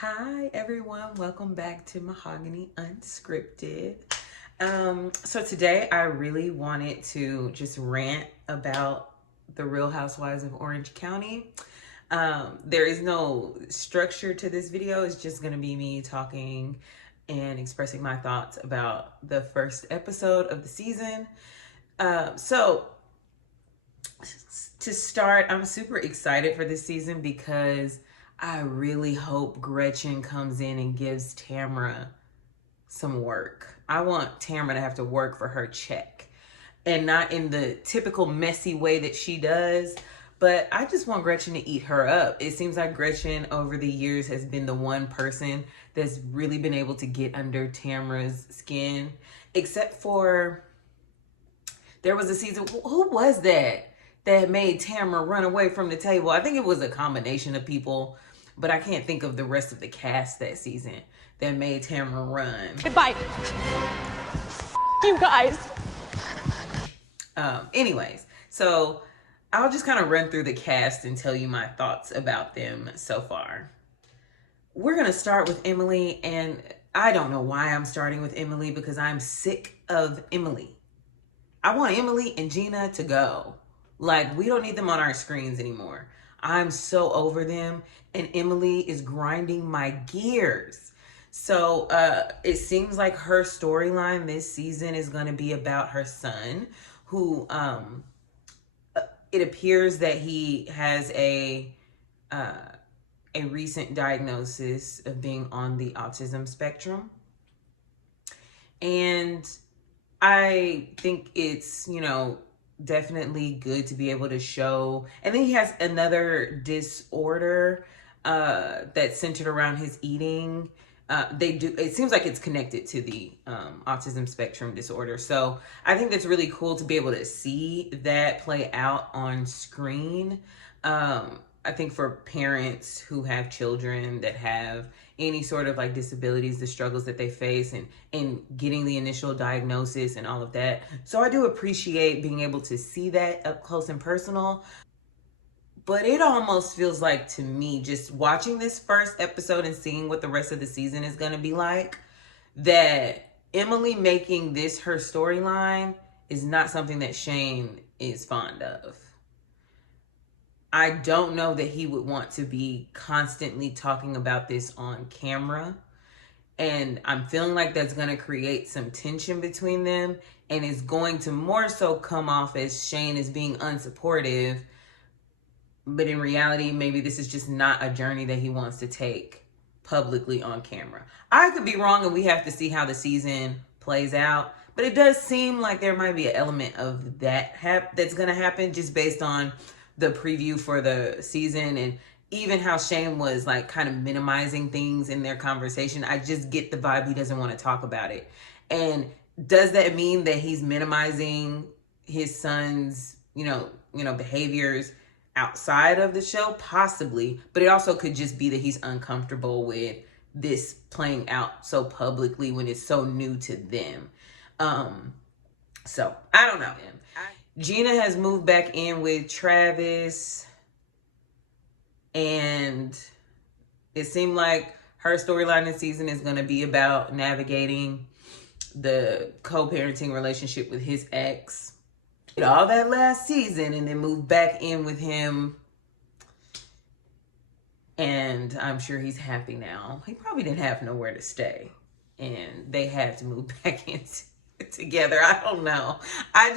Hi everyone, welcome back to Mahogany Unscripted. So today I really wanted to just rant about the Real Housewives of Orange County. There is no structure to this video. It's just gonna be me talking and expressing my thoughts about the first episode of the season. So to start, I'm super excited for this season because I really hope Gretchen comes in and gives Tamra some work. I want Tamra to have to work for her check, and not in the typical messy way that she does, but I just want Gretchen to eat her up. It seems like Gretchen over the years has been the one person that's really been able to get under Tamra's skin, except for there was a season, who was that made Tamra run away from the table? I think it was a combination of people, but I can't think of the rest of the cast that season that made Tamra run. Goodbye. You guys. Anyways, so I'll just kind of run through the cast and tell you my thoughts about them so far. We're going to start with Emily, and I don't know why I'm starting with Emily because I'm sick of Emily. I want Emily and Gina to go. Like, we don't need them on our screens anymore. I'm so over them, and Emily is grinding my gears. So it seems like her storyline this season is going to be about her son, who it appears that he has a recent diagnosis of being on the autism spectrum. And I think it's, definitely good to be able to show. And then he has another disorder that's centered around his eating. It seems like it's connected to the autism spectrum disorder. So I think that's really cool to be able to see that play out on screen. I think for parents who have children that have any sort of like disabilities, the struggles that they face and getting the initial diagnosis and all of that. So I do appreciate being able to see that up close and personal. But it almost feels like, to me, just watching this first episode and seeing what the rest of the season is going to be like, that Emily making this her storyline is not something that Shane is fond of. I don't know that he would want to be constantly talking about this on camera. And I'm feeling like that's going to create some tension between them. And it's going to more so come off as Shane is being unsupportive. But in reality, maybe this is just not a journey that he wants to take publicly on camera. I could be wrong, and we have to see how the season plays out. But it does seem like there might be an element of that that's going to happen just based on the preview for the season and even how Shane was like kind of minimizing things in their conversation. I just get the vibe he doesn't want to talk about it. And does that mean that he's minimizing his son's, behaviors outside of the show? Possibly. But it also could just be that he's uncomfortable with this playing out so publicly when it's so new to them. So I don't know. Gina has moved back in with Travis, and it seemed like her storyline this season is going to be about navigating the co-parenting relationship with his ex. Did all that last season and then moved back in with him, and I'm sure he's happy now. He probably didn't have nowhere to stay, and they had to move back in together. I don't know. I'm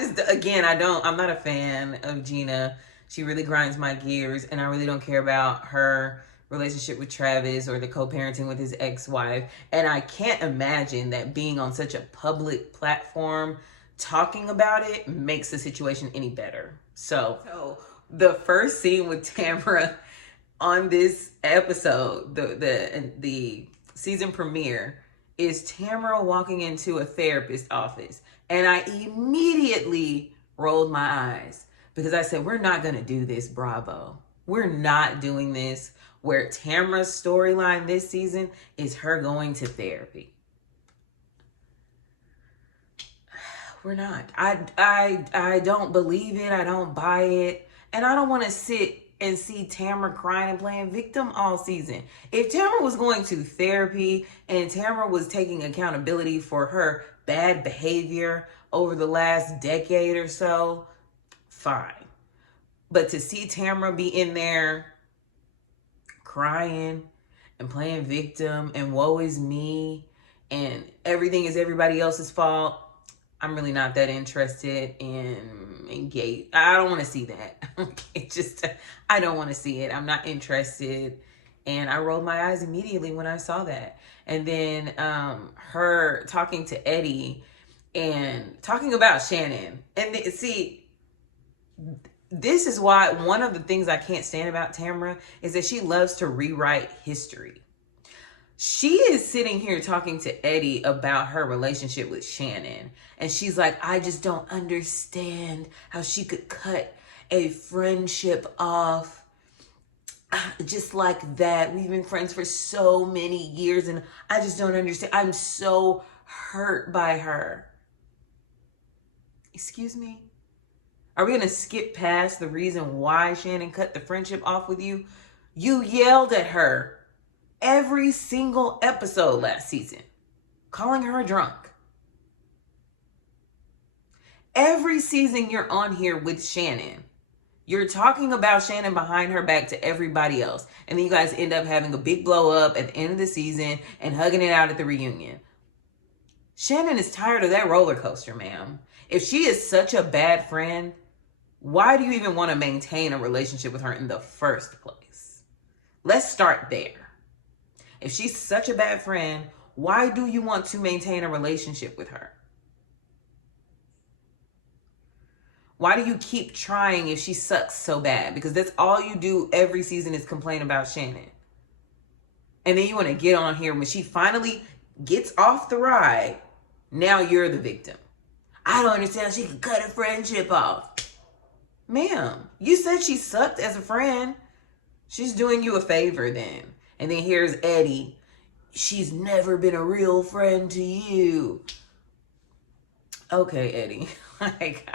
not a fan of Gina. She really grinds my gears, and I really don't care about her relationship with Travis or the co-parenting with his ex-wife. And I can't imagine that being on such a public platform talking about it makes the situation any better. So the first scene with Tamra on this episode, the season premiere, is Tamra walking into a therapist's office. And I immediately rolled my eyes because I said, we're not going to do this, Bravo. We're not doing this where Tamra's storyline this season is her going to therapy. We're not. I don't believe it. I don't buy it. And I don't want to sit and see Tamra crying and playing victim all season. If Tamra was going to therapy and Tamra was taking accountability for her bad behavior over the last decade or so, fine. But to see Tamra be in there crying and playing victim and woe is me and everything is everybody else's fault, I'm really not that interested in engage. I don't want to see that. I don't want to see it. I'm not interested. And I rolled my eyes immediately when I saw that. And then her talking to Eddie and talking about Shannon. And see, this is why one of the things I can't stand about Tamra is that she loves to rewrite history. She is sitting here talking to Eddie about her relationship with Shannon. And she's like, I just don't understand how she could cut a friendship off just like that. We've been friends for so many years and I just don't understand. I'm so hurt by her. Excuse me? Are we going to skip past the reason why Shannon cut the friendship off with you? You yelled at her every single episode last season, calling her a drunk. Every season you're on here with Shannon, you're talking about Shannon behind her back to everybody else. And then you guys end up having a big blow up at the end of the season and hugging it out at the reunion. Shannon is tired of that roller coaster, ma'am. If she is such a bad friend, why do you even want to maintain a relationship with her in the first place? Let's start there. If she's such a bad friend, why do you want to maintain a relationship with her? Why do you keep trying if she sucks so bad? Because that's all you do every season is complain about Shannon. And then you want to get on here when she finally gets off the ride. Now you're the victim. I don't understand how she can cut a friendship off. Ma'am, you said she sucked as a friend. She's doing you a favor then. And then here's Eddie. She's never been a real friend to you. Okay, Eddie. Like,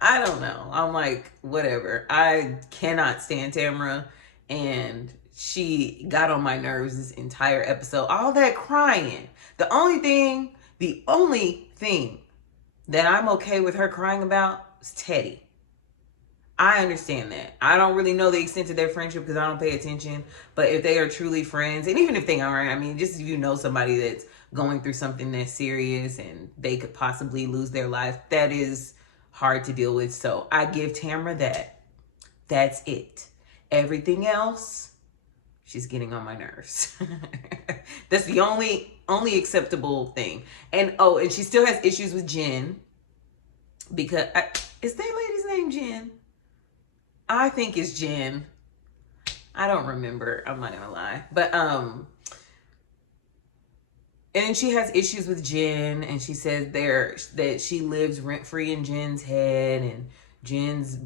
I don't know. I'm like, whatever. I cannot stand Tamra. And she got on my nerves this entire episode. All that crying. The only thing that I'm okay with her crying about is Teddy. I understand that. I don't really know the extent of their friendship because I don't pay attention. But if they are truly friends, and even if they aren't, I mean, just if you know somebody that's going through something that's serious and they could possibly lose their life, that is hard to deal with. So I give Tamra that. That's it. Everything else, she's getting on my nerves. That's the only acceptable thing. And and she still has issues with Jen. Because, is that lady's name Jen? I think it's Jen. I don't remember. I'm not gonna lie. But and she has issues with Jen, and she says that she lives rent-free in Jen's head, and Jen's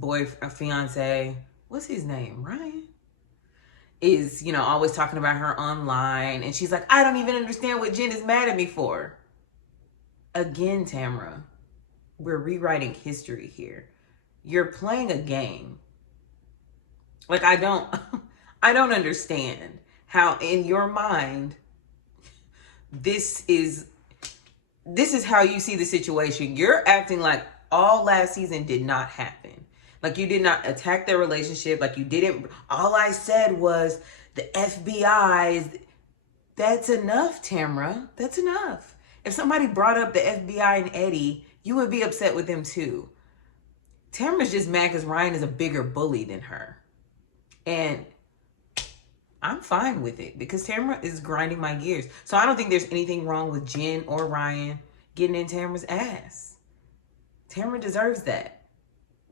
fiance, what's his name? Ryan? Is, always talking about her online. And she's like, I don't even understand what Jen is mad at me for. Again, Tamra, we're rewriting history here. You're playing a game. Like, I don't understand how in your mind, this is how you see the situation. You're acting like all last season did not happen. Like you did not attack their relationship. Like you didn't. All I said was the FBI is. That's enough, Tamra. That's enough. If somebody brought up the FBI and Eddie, you would be upset with them too. Tamra's just mad because Ryan is a bigger bully than her. And I'm fine with it because Tamra is grinding my gears. So I don't think there's anything wrong with Jen or Ryan getting in Tamra's ass. Tamra deserves that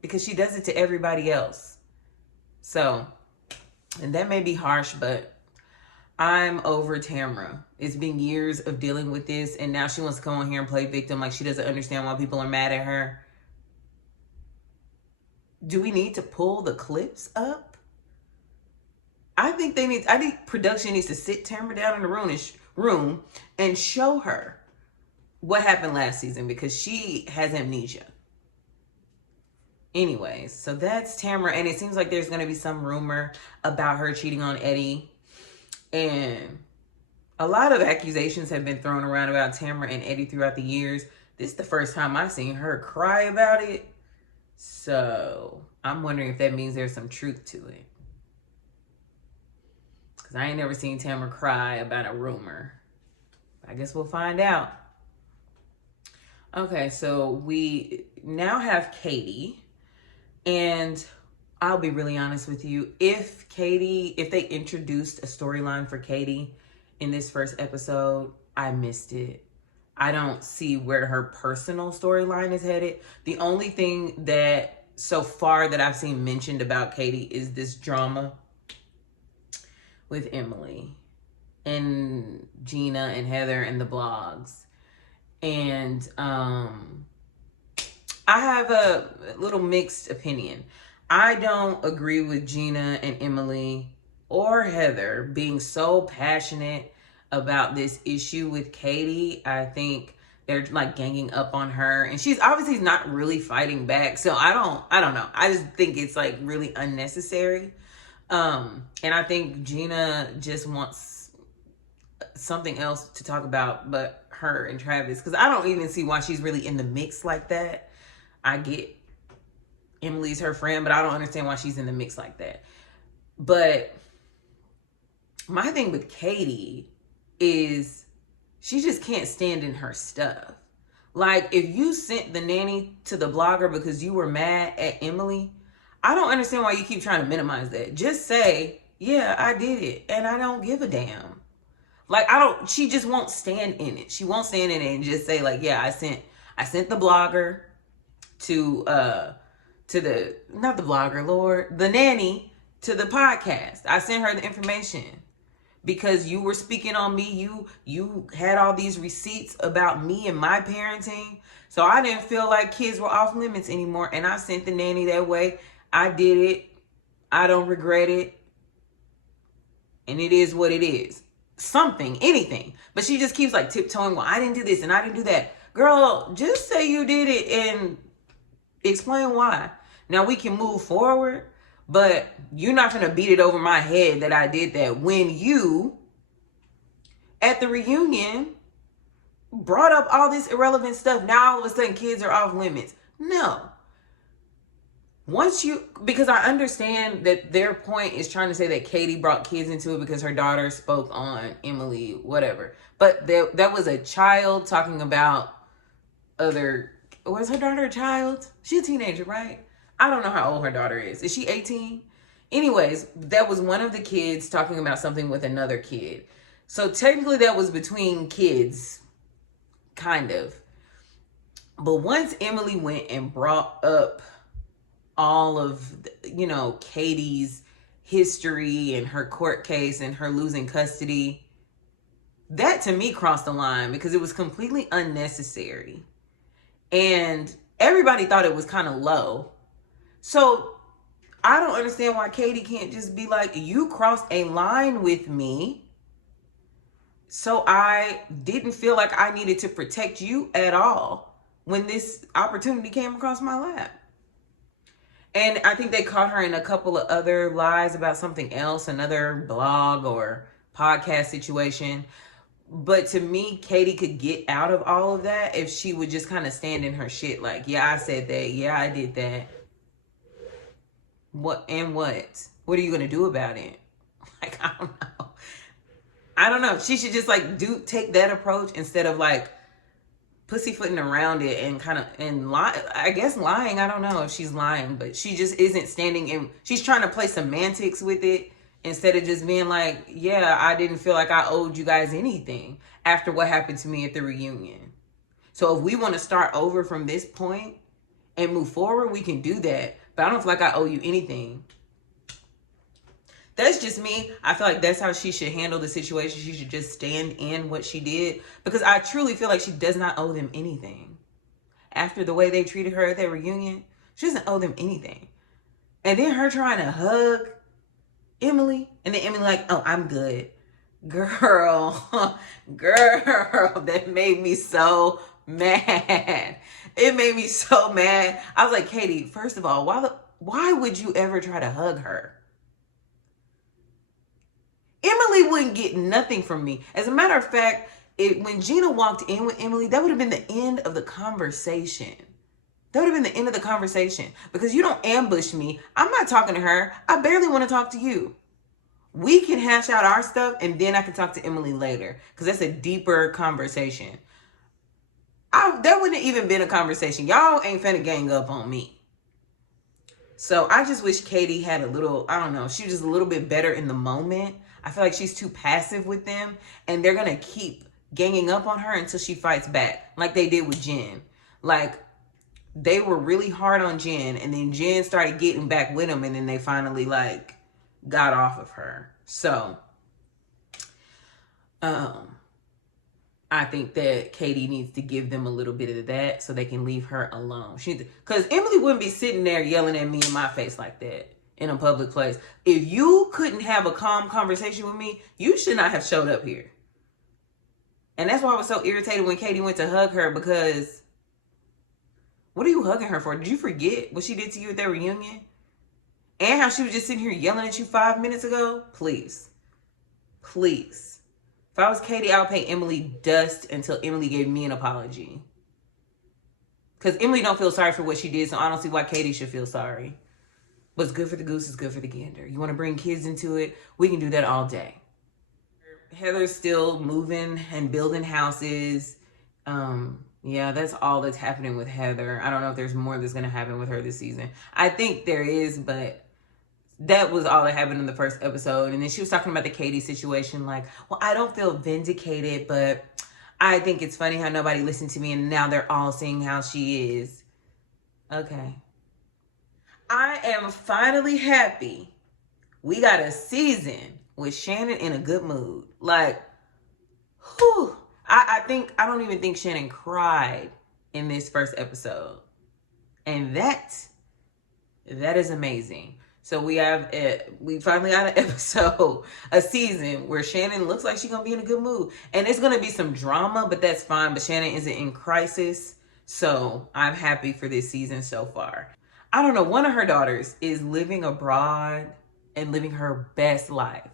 because she does it to everybody else. So, and that may be harsh, but I'm over Tamra. It's been years of dealing with this, and now she wants to come on here and play victim like she doesn't understand why people are mad at her. Do we need to pull the clips up? I think production needs to sit Tamra down in the room and show her what happened last season because she has amnesia. Anyways, so that's Tamra, and it seems like there's going to be some rumor about her cheating on Eddie. And a lot of accusations have been thrown around about Tamra and Eddie throughout the years. This is the first time I've seen her cry about it. So I'm wondering if that means there's some truth to it. Because I ain't never seen Tamra cry about a rumor. I guess we'll find out. Okay, so we now have Katie. And I'll be really honest with you. If they introduced a storyline for Katie in this first episode, I missed it. I don't see where her personal storyline is headed. The only thing that so far that I've seen mentioned about Katie is this drama with Emily and Gina and Heather and the blogs. And I have a little mixed opinion. I don't agree with Gina and Emily or Heather being so passionate about this issue with Katie. I think they're like ganging up on her, and she's obviously not really fighting back. So I don't know. I just think it's like really unnecessary. And I think Gina just wants something else to talk about but her and Travis, because I don't even see why she's really in the mix like that. I get Emily's her friend, but I don't understand why she's in the mix like that. But my thing with Katie is she just can't stand in her stuff. Like, if you sent the nanny to the blogger because you were mad at Emily, I don't understand why you keep trying to minimize that. Just say, yeah, I did it, and I don't give a damn. Like, she just won't stand in it. She won't stand in it and just say, like, yeah, I sent the blogger to the, not the blogger, Lord, the nanny to the podcast. I sent her the information because you were speaking on me. You had all these receipts about me and my parenting. So I didn't feel like kids were off limits anymore. And I sent the nanny that way. I did it. I don't regret it. And it is what it is. Something, anything. But she just keeps like tiptoeing. Well, I didn't do this and I didn't do that. Girl, just say you did it and explain why. Now we can move forward, but you're not going to beat it over my head that I did that when you, at the reunion, brought up all this irrelevant stuff. Now all of a sudden kids are off limits. No. Because I understand that their point is trying to say that Katie brought kids into it because her daughter spoke on Emily, whatever. But that was a child talking about was her daughter a child? She's a teenager, right? I don't know how old her daughter is. Is she 18? Anyways, that was one of the kids talking about something with another kid. So technically that was between kids, kind of. But once Emily went and brought up all of, Katie's history and her court case and her losing custody, that to me crossed the line because it was completely unnecessary. And everybody thought it was kind of low. So I don't understand why Katie can't just be like, you crossed a line with me. So I didn't feel like I needed to protect you at all when this opportunity came across my lap. And I think they caught her in a couple of other lies about something else, another blog or podcast situation. But to me, Katie could get out of all of that if she would just kind of stand in her shit. Like, yeah, I said that. Yeah, I did that. What? What are you going to do about it? Like, I don't know. She should just take that approach instead of pussyfooting around it and lie. I guess lying. I don't know if she's lying, but she just isn't standing in. She's trying to play semantics with it instead of just being like, yeah, I didn't feel like I owed you guys anything after what happened to me at the reunion. So if we want to start over from this point and move forward, we can do that. But I don't feel like I owe you anything. That's just me. I feel like that's how she should handle the situation. She should just stand in what she did, because I truly feel like she does not owe them anything. After the way they treated her at their reunion, she doesn't owe them anything. And then her trying to hug Emily, and then Emily like, oh, I'm good. Girl, that made me so mad. It made me so mad. I was like, Katie, first of all, why would you ever try to hug her? Emily wouldn't get nothing from me. As a matter of fact, when Gina walked in with Emily, that would have been the end of the conversation. That would have been the end of the conversation because you don't ambush me. I'm not talking to her. I barely want to talk to you. We can hash out our stuff and then I can talk to Emily later because that's a deeper conversation. That wouldn't have even been a conversation. Y'all ain't finna gang up on me. So I just wish Katie had a little, I don't know, she was just a little bit better in the moment. I feel like she's too passive with them and they're going to keep ganging up on her until she fights back like they did with Jen. Like they were really hard on Jen and then Jen started getting back with them and then they finally like got off of her. So, I think that Katie needs to give them a little bit of that so they can leave her alone. Because Emily wouldn't be sitting there yelling at me in my face like that in a public place. If you couldn't have a calm conversation with me, you should not have showed up here. And that's why I was so irritated when Katie went to hug her because what are you hugging her for? Did you forget what she did to you at their reunion? And how she was just sitting here yelling at you 5 minutes ago? Please. Please. If I was Katie, I would pay Emily dust until Emily gave me an apology. Because Emily don't feel sorry for what she did, so I don't see why Katie should feel sorry. What's good for the goose is good for the gander. You want to bring kids into it? We can do that all day. Heather's still moving and building houses. Yeah, that's all that's happening with Heather. I don't know if there's more that's going to happen with her this season. I think there is, but that was all that happened in the first episode. And then she was talking about the Katie situation. Like, well, I don't feel vindicated, but I think it's funny how nobody listened to me and now they're all seeing how she is. Okay. I am finally happy we got a season with Shannon in a good mood. Like, whew. I don't even think Shannon cried in this first episode. And that is amazing. So we finally got an episode, a season where Shannon looks like she's going to be in a good mood. And it's going to be some drama, but that's fine. But Shannon isn't in crisis. So I'm happy for this season so far. I don't know. One of her daughters is living abroad and living her best life.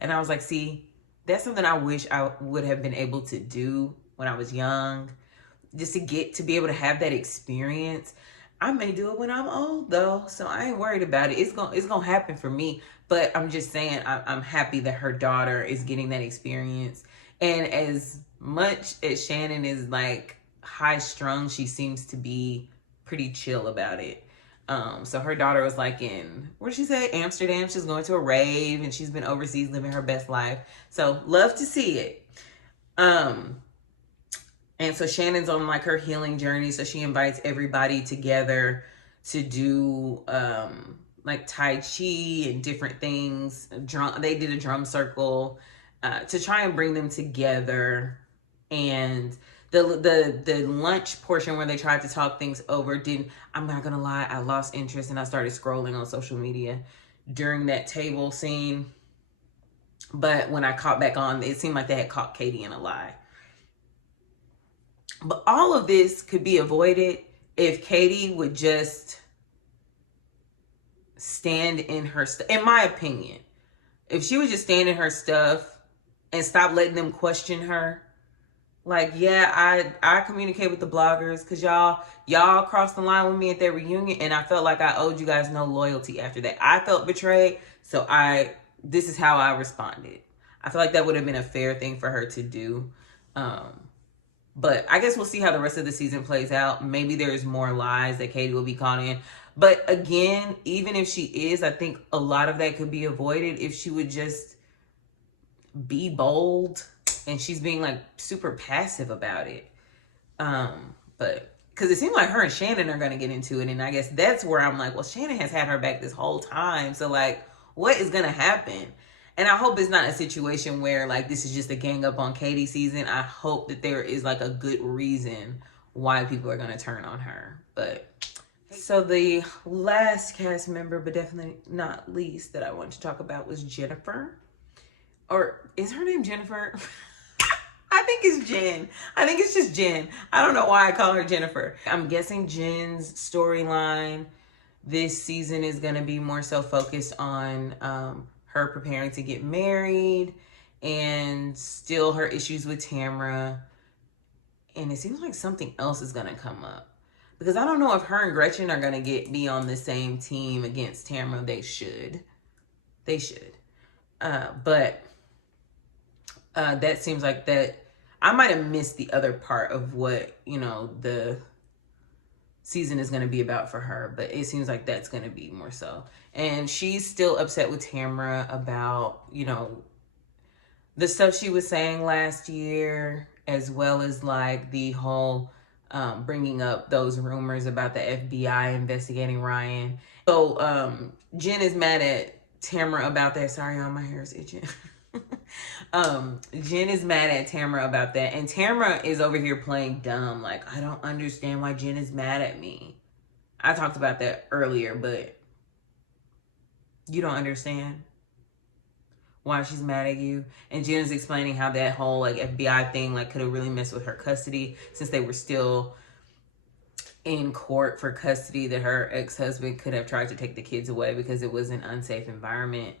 And I was like, see, that's something I wish I would have been able to do when I was young. Just to be able to have that experience. I may do it when I'm old though, so I ain't worried about it. It's gonna happen for me. But I'm just saying, I'm happy that her daughter is getting that experience. And as much as Shannon is like high strung, she seems to be pretty chill about it. So her daughter was like what did she say? Amsterdam. She's going to a rave and she's been overseas living her best life. So love to see it. And so Shannon's on like her healing journey. So she invites everybody together to do like Tai Chi and different things. They did a drum circle to try and bring them together. And the lunch portion where they tried to talk things over I'm not gonna lie, I lost interest and I started scrolling on social media during that table scene. But when I caught back on, it seemed like they had caught Katie in a lie. But all of this could be avoided if Katie would just stand in her stuff. In my opinion, if she would just stand in her stuff and stop letting them question her. Like, yeah, I communicate with the bloggers because y'all crossed the line with me at their reunion and I felt like I owed you guys no loyalty after that. I felt betrayed, so this is how I responded. I feel like that would have been a fair thing for her to do. But I guess we'll see how the rest of the season plays out. Maybe there's more lies that Katie will be caught in. But again, even if she is, I think a lot of that could be avoided if she would just be bold. And she's being like super passive about it. But because it seems like her and Shannon are going to get into it. And I guess that's where I'm like, well, Shannon has had her back this whole time. So like, what is going to happen? And I hope it's not a situation where like this is just a gang up on Katie season. I hope that there is like a good reason why people are going to turn on her. But so the last cast member, but definitely not least, that I wanted to talk about was Jennifer. Or is her name Jennifer? I I think it's Jen. I think it's just Jen. I don't know why I call her Jennifer. I'm guessing Jen's storyline this season is going to be more so focused on her preparing to get married and still her issues with Tamra. And it seems like something else is going to come up. Because I don't know if her and Gretchen are going to be on the same team against Tamra. They should. They should. But that seems like that. I might have missed the other part of what, the season is going to be about for her. But it seems like that's going to be more so. And she's still upset with Tamra about, the stuff she was saying last year, as well as like the whole bringing up those rumors about the FBI investigating Ryan. So Jen is mad at Tamra about that. Sorry, y'all, my hair is itching. Jen is mad at Tamra about that. And Tamra is over here playing dumb. Like, I don't understand why Jen is mad at me. I talked about that earlier, but you don't understand why she's mad at you. And Jen is explaining how that whole like FBI thing like could have really messed with her custody, since they were still in court for custody, that her ex-husband could have tried to take the kids away because it was an unsafe environment.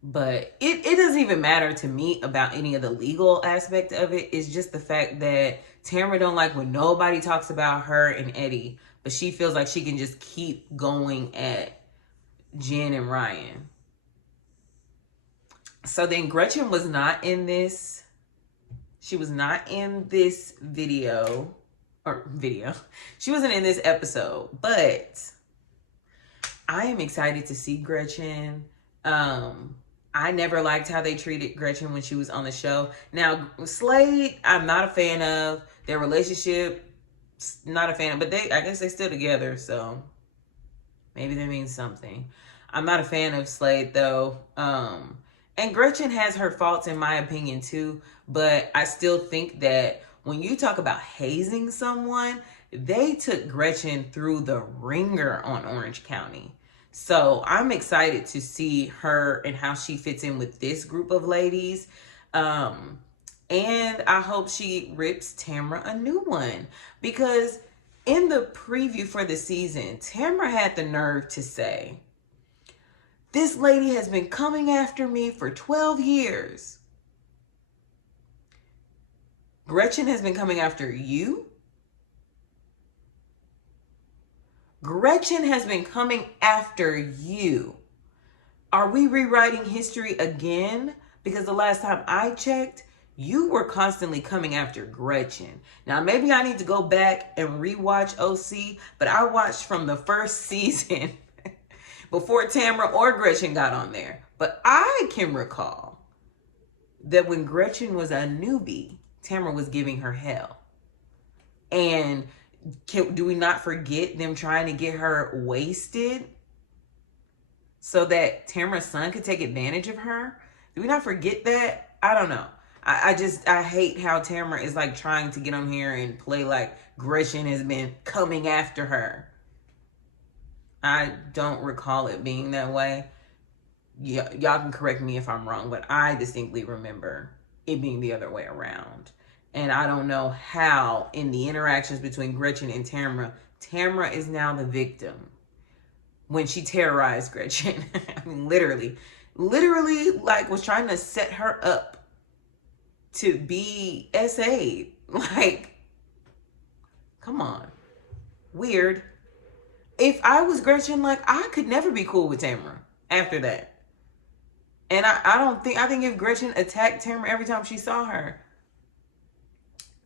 But it doesn't even matter to me about any of the legal aspect of it. It's just the fact that Tamra don't like when nobody talks about her and Eddie, but she feels like she can just keep going at Jen and Ryan. So then Gretchen was not in this. She was not in this video. She wasn't in this episode. But I am excited to see Gretchen. I never liked how they treated Gretchen when she was on the show. Now, Slade, I'm not a fan of. Their relationship, not a fan of. But I guess they're still together. So maybe that means something. I'm not a fan of Slade, though. And Gretchen has her faults, in my opinion, too. But I still think that when you talk about hazing someone, they took Gretchen through the ringer on Orange County. So I'm excited to see her and how she fits in with this group of ladies. And I hope she rips Tamra a new one. Because in the preview for the season, Tamra had the nerve to say, "This lady has been coming after me for 12 years. Gretchen has been coming after you? Gretchen has been coming after you. Are we rewriting history again? Because the last time I checked, you were constantly coming after Gretchen." Now, maybe I need to go back and rewatch OC, but I watched from the first season before Tamra or Gretchen got on there. But I can recall that when Gretchen was a newbie, Tamra was giving her hell. And do we not forget them trying to get her wasted so that Tamra's son could take advantage of her? Do we not forget that? I don't know. I hate how Tamra is like trying to get on here and play like Gretchen has been coming after her. I don't recall it being that way. Y'all can correct me if I'm wrong, but I distinctly remember it being the other way around. And I don't know how in the interactions between Gretchen and Tamra is now the victim when she terrorized Gretchen. I mean, literally like was trying to set her up to be SA'd. Like, come on. Weird. If I was Gretchen, like, I could never be cool with Tamra after that. And I think if Gretchen attacked Tamra every time she saw her,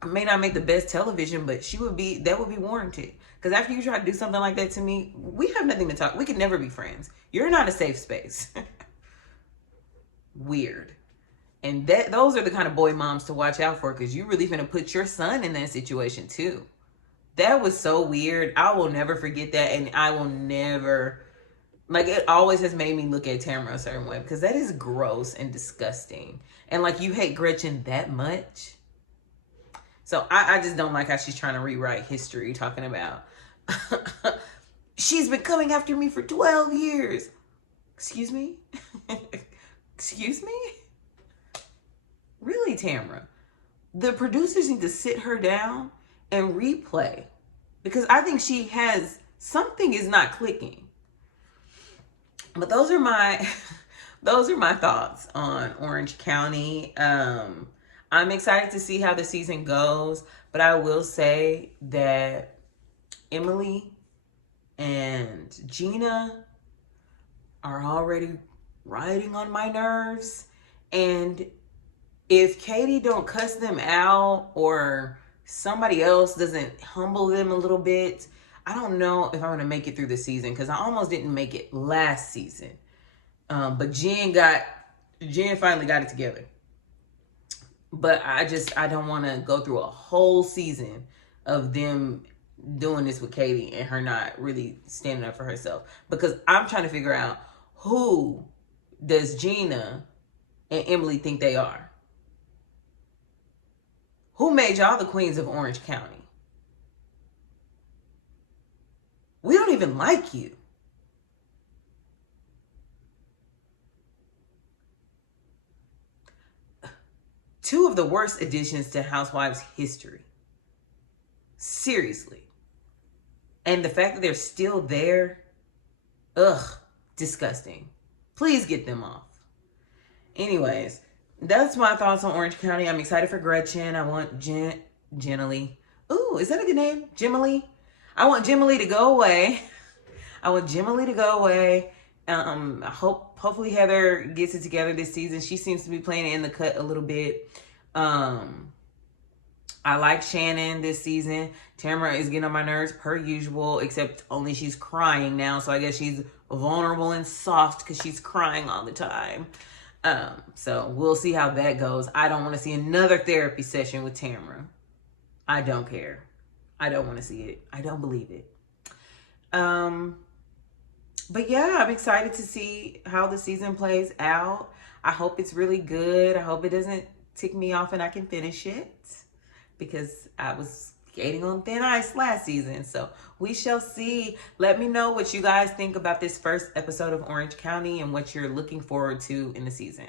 I may not make the best television, but that would be warranted. Because after you try to do something like that to me, we have nothing to talk. We could never be friends. You're not a safe space. Weird. And those are the kind of boy moms to watch out for, because you really finna put your son in that situation too. That was so weird. I will never forget that. And I will never, like, it always has made me look at Tamra a certain way, because that is gross and disgusting. And like, you hate Gretchen that much. So I just don't like how she's trying to rewrite history, talking about she's been coming after me for 12 years. Excuse me? Excuse me? Really, Tamra? the producers need to sit her down and replay, because I think she has something is not clicking. But those are my those are my thoughts on Orange County. I'm excited to see how the season goes, but I will say that Emily and Gina are already riding on my nerves. And if Katie don't cuss them out or somebody else doesn't humble them a little bit, I don't know if I'm going to make it through the season, because I almost didn't make it last season. But Jen finally got it together. But I don't want to go through a whole season of them doing this with Katie and her not really standing up for herself. Because I'm trying to figure out, who does Gina and Emily think they are? Who made y'all the queens of Orange County? We don't even like you. Two of the worst additions to Housewives history. Seriously. And the fact that they're still there, ugh, disgusting. Please get them off. Anyways, that's my thoughts on Orange County. I'm excited for Gretchen. I want Jimily. Ooh, is that a good name? Jimily? I want Jimily to go away. Hopefully Heather gets it together this season. She seems to be playing it in the cut a little bit. I like Shannon this season. Tamara is getting on my nerves per usual, except only she's crying now. So I guess she's vulnerable and soft because she's crying all the time. So we'll see how that goes. I don't want to see another therapy session with Tamara. I don't care. I don't want to see it. I don't believe it. But yeah, I'm excited to see how the season plays out. I hope it's really good. I hope it doesn't tick me off and I can finish it, because I was skating on thin ice last season. So we shall see. Let me know what you guys think about this first episode of Orange County and what you're looking forward to in the season.